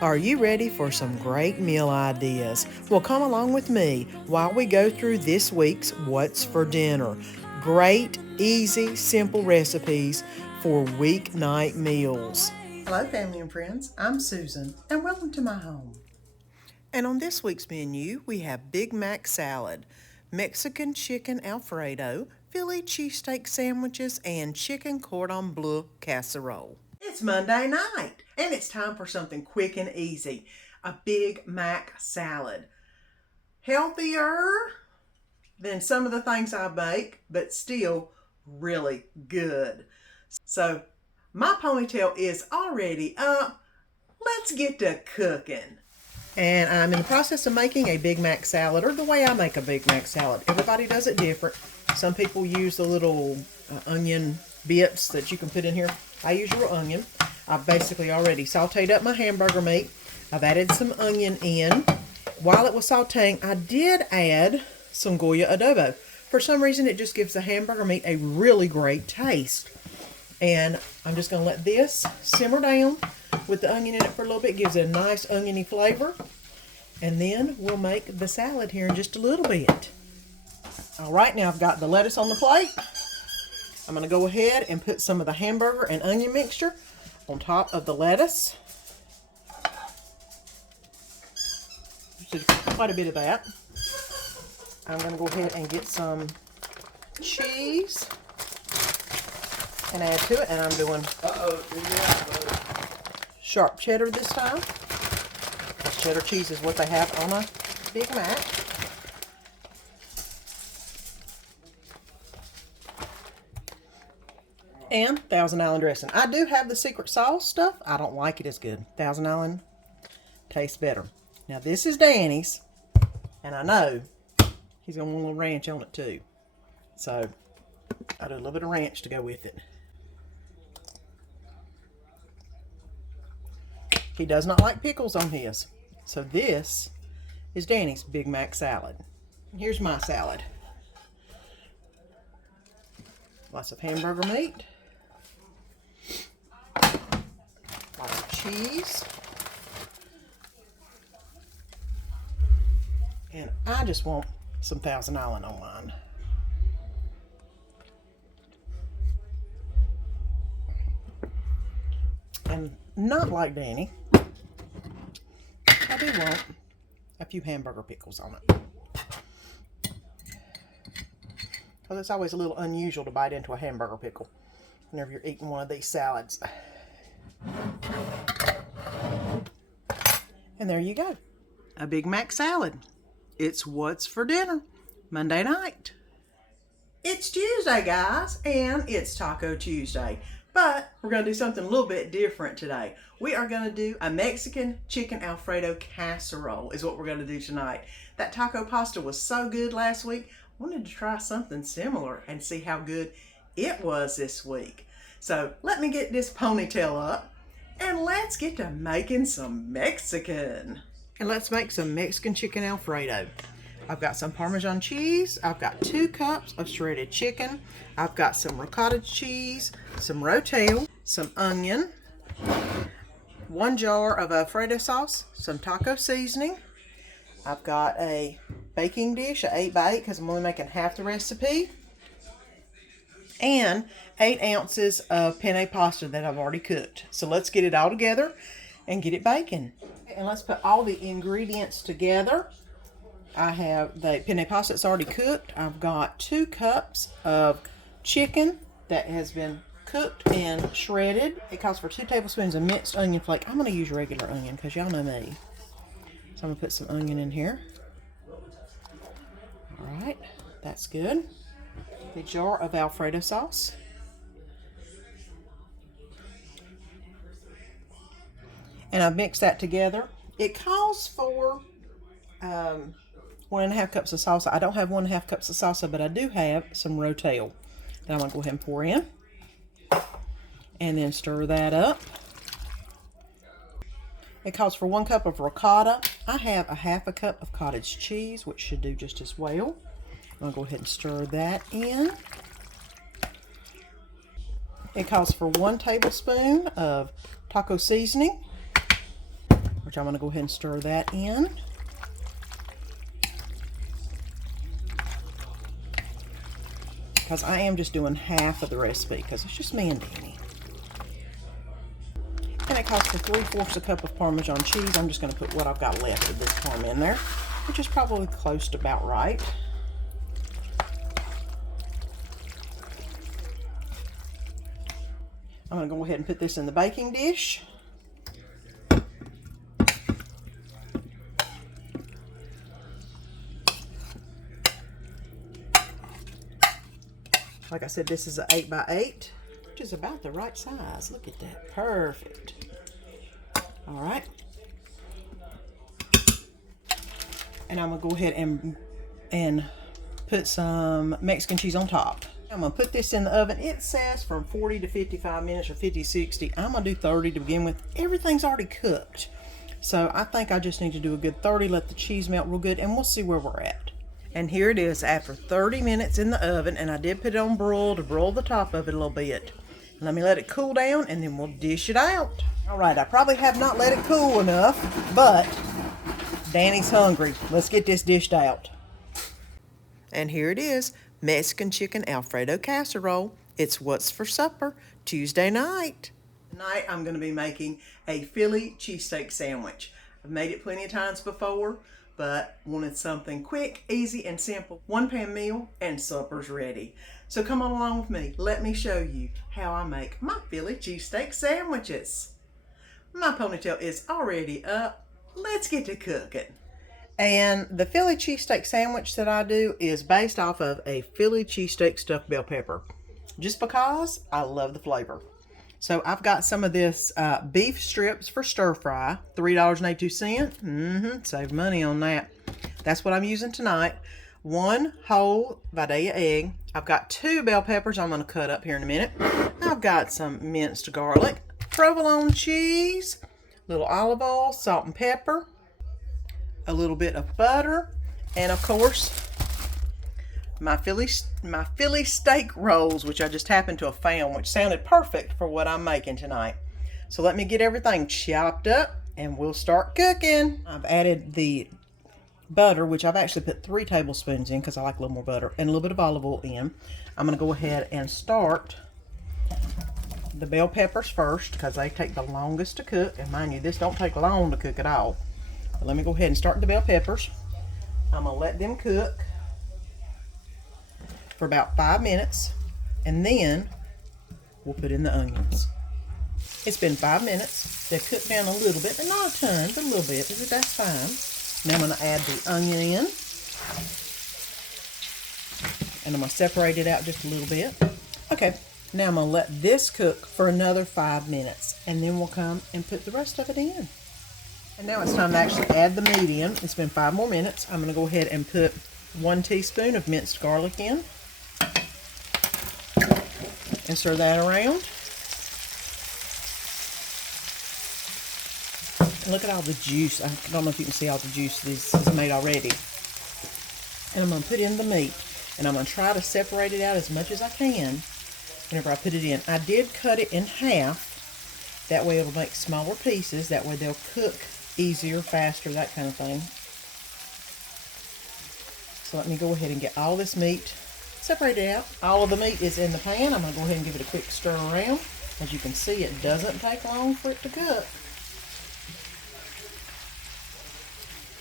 Are you ready for some great meal ideas? Well, come along with me while we go through this week's What's for Dinner. Great, easy, simple recipes for weeknight meals. Hello, family and friends. I'm Susan, and welcome to my home. And on this week's menu, we have Big Mac salad, Mexican Chicken Alfredo, Philly cheesesteak sandwiches, and chicken Cordon Bleu Casserole. It's Monday night, and it's time for something quick and easy. A Big Mac salad. Healthier than some of the things I make, but still really good. So, my ponytail is already up. Let's get to cooking. And I'm in the process of making a Big Mac salad, or the way I make a Big Mac salad. Everybody does it different. Some people use the little onion bits that you can put in here. I use real onion. I've basically already sauteed up my hamburger meat. I've added some onion in. While it was sauteing, I did add some Goya adobo. For some reason, it just gives the hamburger meat a really great taste. And I'm just going to let this simmer down with the onion in it for a little bit. It gives it a nice oniony flavor. And then we'll make the salad here in just a little bit. All right, now I've got the lettuce on the plate. I'm going to go ahead and put some of the hamburger and onion mixture on top of the lettuce. Just quite a bit of that. I'm going to go ahead and get some cheese and add to it. And I'm doing sharp cheddar this time. Cheddar cheese is what they have on a Big Mac. And Thousand Island dressing. I do have the secret sauce stuff. I don't like it as good. Thousand Island tastes better. Now this is Danny's, and I know he's going to want a little ranch on it too. So I do a little bit of ranch to go with it. He does not like pickles on his. So this is Danny's Big Mac salad. Here's my salad. Lots of hamburger meat. Lots of cheese. And I just want some Thousand Island on mine. And not like Danny, I do want a few hamburger pickles on it. Because it's always a little unusual to bite into a hamburger pickle whenever you're eating one of these salads. And there you go. A Big Mac salad. It's what's for dinner Monday night. It's Tuesday, guys, and it's Taco Tuesday. But we're going to do something a little bit different today. We are going to do a Mexican Chicken Alfredo casserole is what we're going to do tonight. That taco pasta was so good last week. I wanted to try something similar and see how good it was this week. So let me get this ponytail up and let's get to making some Mexican. And let's make some Mexican Chicken Alfredo. I've got some Parmesan cheese. I've got 2 cups of shredded chicken. I've got some ricotta cheese, some rotel, some onion, 1 jar of Alfredo sauce, some taco seasoning. I've got a baking dish, an 8x8, because I'm only making half the recipe. And 8 ounces of penne pasta that I've already cooked. So let's get it all together and get it baking. And let's put all the ingredients together. I have the penne pasta that's already cooked. I've got 2 cups of chicken that has been cooked and shredded. It calls for 2 tablespoons of minced onion flake. I'm going to use regular onion because y'all know me. So I'm going to put some onion in here. All right, that's good. A jar of Alfredo sauce. And I've mixed that together. It calls for 1.5 cups of salsa. I don't have 1.5 cups of salsa, but I do have some rotel that I'm going to go ahead and pour in. And then stir that up. It calls for 1 cup of ricotta. I have a 1/2 cup of cottage cheese, which should do just as well. I'm going to go ahead and stir that in. It calls for 1 tablespoon of taco seasoning. which I'm going to go ahead and stir that in. Because I am just doing half of the recipe because it's just me and Danny. And it calls for 3/4 a cup of Parmesan cheese. I'm just going to put what I've got left of this Parm in there, which is probably close to about right. I'm going to go ahead and put this in the baking dish. Like I said, this is an 8 by 8, which is about the right size. Look at that. Perfect. All right. And I'm going to go ahead and put some Mexican cheese on top. I'm going to put this in the oven. It says from 40 to 55 minutes or 50, 60. I'm going to do 30 to begin with. Everything's already cooked. So I think I just need to do a good 30, let the cheese melt real good, and we'll see where we're at. And here it is after 30 minutes in the oven, and I did put it on broil to broil the top of it a little bit. Let me let it cool down, and then we'll dish it out. All right, I probably have not let it cool enough, but Danny's hungry. Let's get this dished out. And here it is, Mexican Chicken Alfredo Casserole. It's what's for supper Tuesday night. Tonight I'm going to be making a Philly cheesesteak sandwich. I've made it plenty of times before, but wanted something quick, easy, and simple. One-pan meal and supper's ready. So come on along with me. Let me show you how I make my Philly cheesesteak sandwiches. My ponytail is already up. Let's get to cooking. And the Philly cheesesteak sandwich that I do is based off of a Philly cheesesteak stuffed bell pepper, just because I love the flavor. So I've got some of this beef strips for stir fry, $3.82. Save money on that. That's what I'm using tonight. 1 whole Vidalia egg. I've got 2 bell peppers I'm going to cut up here in a minute. I've got some minced garlic, provolone cheese, a little olive oil, salt and pepper, a little bit of butter, and of course my Philly steak rolls, which I just happened to have found, which sounded perfect for what I'm making tonight. So let me get everything chopped up and we'll start cooking. I've added the butter, which I've actually put 3 tablespoons in because I like a little more butter, and a little bit of olive oil in. I'm going to go ahead and start the bell peppers first because they take the longest to cook. And mind you, this don't take long to cook at all. But let me go ahead and start the bell peppers. I'm going to let them cook for about 5 minutes, and then we'll put in the onions. It's been 5 minutes. They've cooked down a little bit, but not a ton, but a little bit. That's fine. Now I'm going to add the onion in, and I'm going to separate it out just a little bit. Okay, now I'm going to let this cook for another 5 minutes, and then we'll come and put the rest of it in. And now it's time to actually add the meat in. It's been 5 more minutes. I'm going to go ahead and put 1 teaspoon of minced garlic in. And stir that around. And look at all the juice. I don't know if you can see all the juice this is made already. And I'm going to put in the meat. And I'm going to try to separate it out as much as I can whenever I put it in. I did cut it in half. That way it'll make smaller pieces. That way they'll cook easier, faster, that kind of thing. So let me go ahead and get all this meat separated out. All of the meat is in the pan. I'm going to go ahead and give it a quick stir around. As you can see, it doesn't take long for it to cook.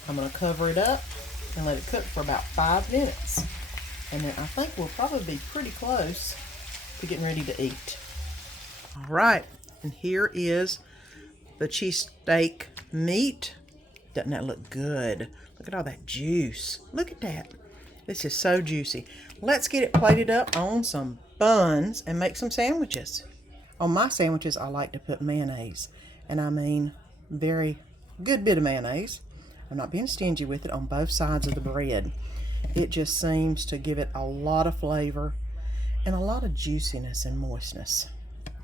I'm going to cover it up and let it cook for about 5 minutes. And then I think we'll probably be pretty close to getting ready to eat. All right, and here is the cheesesteak meat. Doesn't that look good? Look at all that juice. Look at that. This is so juicy. Let's get it plated up on some buns and make some sandwiches. On my sandwiches, I like to put mayonnaise. And I mean very good bit of mayonnaise. I'm not being stingy with it on both sides of the bread. It just seems to give it a lot of flavor and a lot of juiciness and moistness.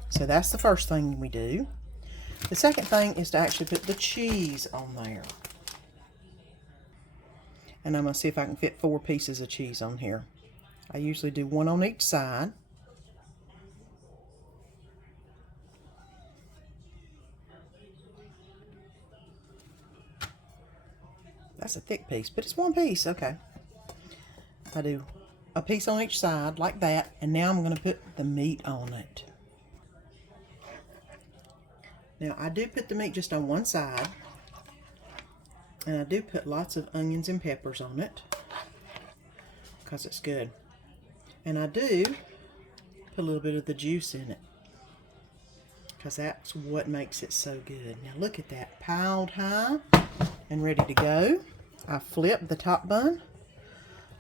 So that's the first thing we do. The second thing is to actually put the cheese on there. And I'm going to see if I can fit 4 pieces of cheese on here. I usually do 1 on each side. That's a thick piece, but it's one piece. Okay. I do a piece on each side like that, and now I'm going to put the meat on it. Now, I do put the meat just on one side, and I do put lots of onions and peppers on it because it's good. And I do put a little bit of the juice in it because that's what makes it so good. Now, look at that, piled high and ready to go. I flip the top bun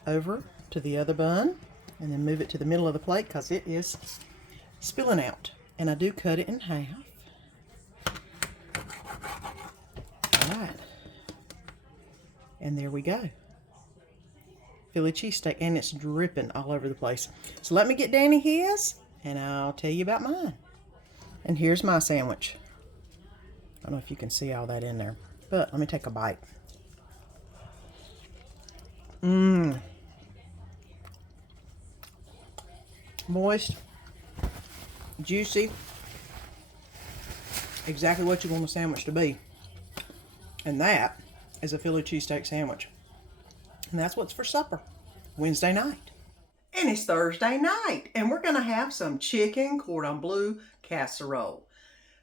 over to the other bun and then move it to the middle of the plate because it is spilling out. And I do cut it in half. All right. And there we go. Philly cheesesteak, and it's dripping all over the place. So let me get Danny his, and I'll tell you about mine. And here's my sandwich. I don't know if you can see all that in there, but let me take a bite. Moist, juicy, exactly what you want a sandwich to be. And that is a Philly cheesesteak sandwich. And that's what's for supper Wednesday night. And it's Thursday night, and we're going to have some chicken Cordon Bleu Casserole.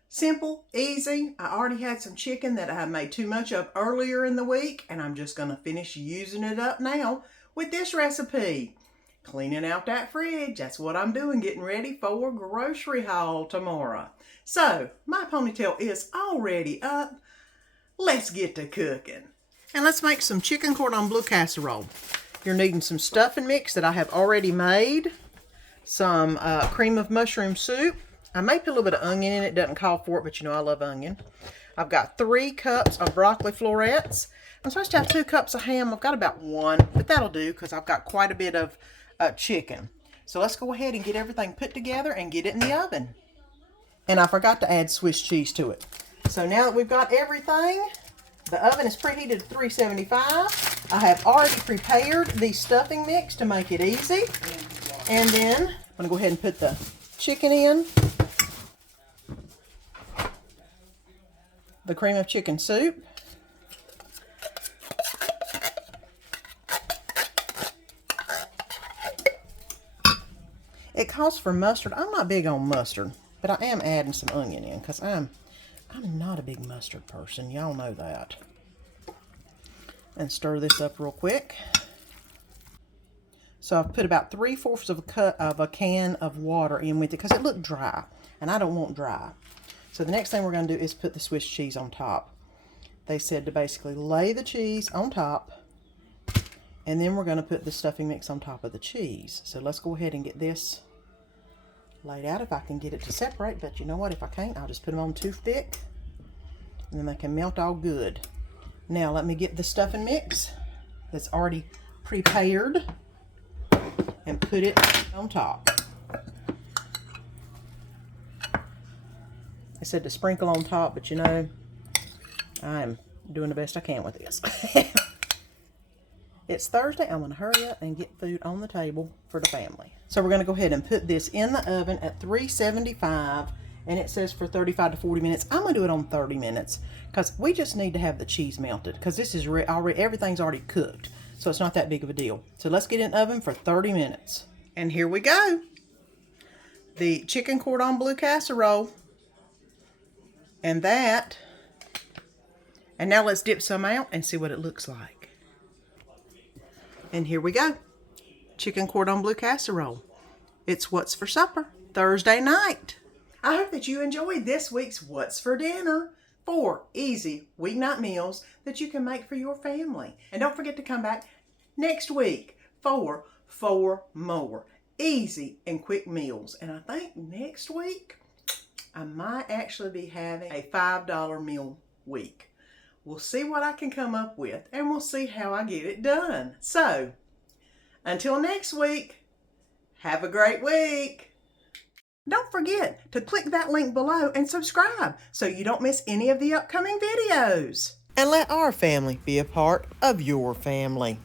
Simple, easy. I already had some chicken that I made too much of earlier in the week, and I'm just going to finish using it up now with this recipe. Cleaning out that fridge, that's what I'm doing, getting ready for grocery haul tomorrow. So, my ponytail is already up. Let's get to cooking. And let's make some chicken Cordon Bleu Casserole. You're needing some stuffing mix that I have already made, some cream of mushroom soup. I may put a little bit of onion in it. It doesn't call for it, but you know I love onion. I've got 3 cups of broccoli florets. I'm supposed to have 2 cups of ham. I've got about 1, but that'll do because I've got quite a bit of chicken. So let's go ahead and get everything put together and get it in the oven. And I forgot to add Swiss cheese to it. So now that we've got everything, the oven is preheated to 375. I have already prepared the stuffing mix to make it easy. And then I'm going to go ahead and put the chicken in, the cream of chicken soup, it calls for mustard. I'm not big on mustard, but I am adding some onion in because I'm not a big mustard person. Y'all know that. And stir this up real quick. So I've put about 3/4 of a can of water in with it because it looked dry, and I don't want dry. So the next thing we're going to do is put the Swiss cheese on top. They said to basically lay the cheese on top, and then we're going to put the stuffing mix on top of the cheese. So let's go ahead and get this laid out if I can get it to separate, but you know what, if I can't, I'll just put them on too thick, and then they can melt all good. Now let me get the stuffing mix that's already prepared and put it on top. I said to sprinkle on top, but you know, I'm doing the best I can with this. It's Thursday. I'm going to hurry up and get food on the table for the family. So we're going to go ahead and put this in the oven at 375, and it says for 35 to 40 minutes. I'm going to do it on 30 minutes because we just need to have the cheese melted because this is already, everything's already cooked. So it's not that big of a deal. So let's get in the oven for 30 minutes. And here we go. The chicken Cordon Bleu Casserole. And that. And now let's dip some out and see what it looks like. And here we go. Chicken Cordon Bleu Casserole. It's what's for supper Thursday night. I hope that you enjoyed this week's What's for Dinner. 4 easy weeknight meals that you can make for your family. And don't forget to come back next week for 4 more easy and quick meals. And I think next week I might actually be having a $5 meal week. We'll see what I can come up with, and we'll see how I get it done. So, until next week, have a great week. Don't forget to click that link below and subscribe so you don't miss any of the upcoming videos. And let our family be a part of your family.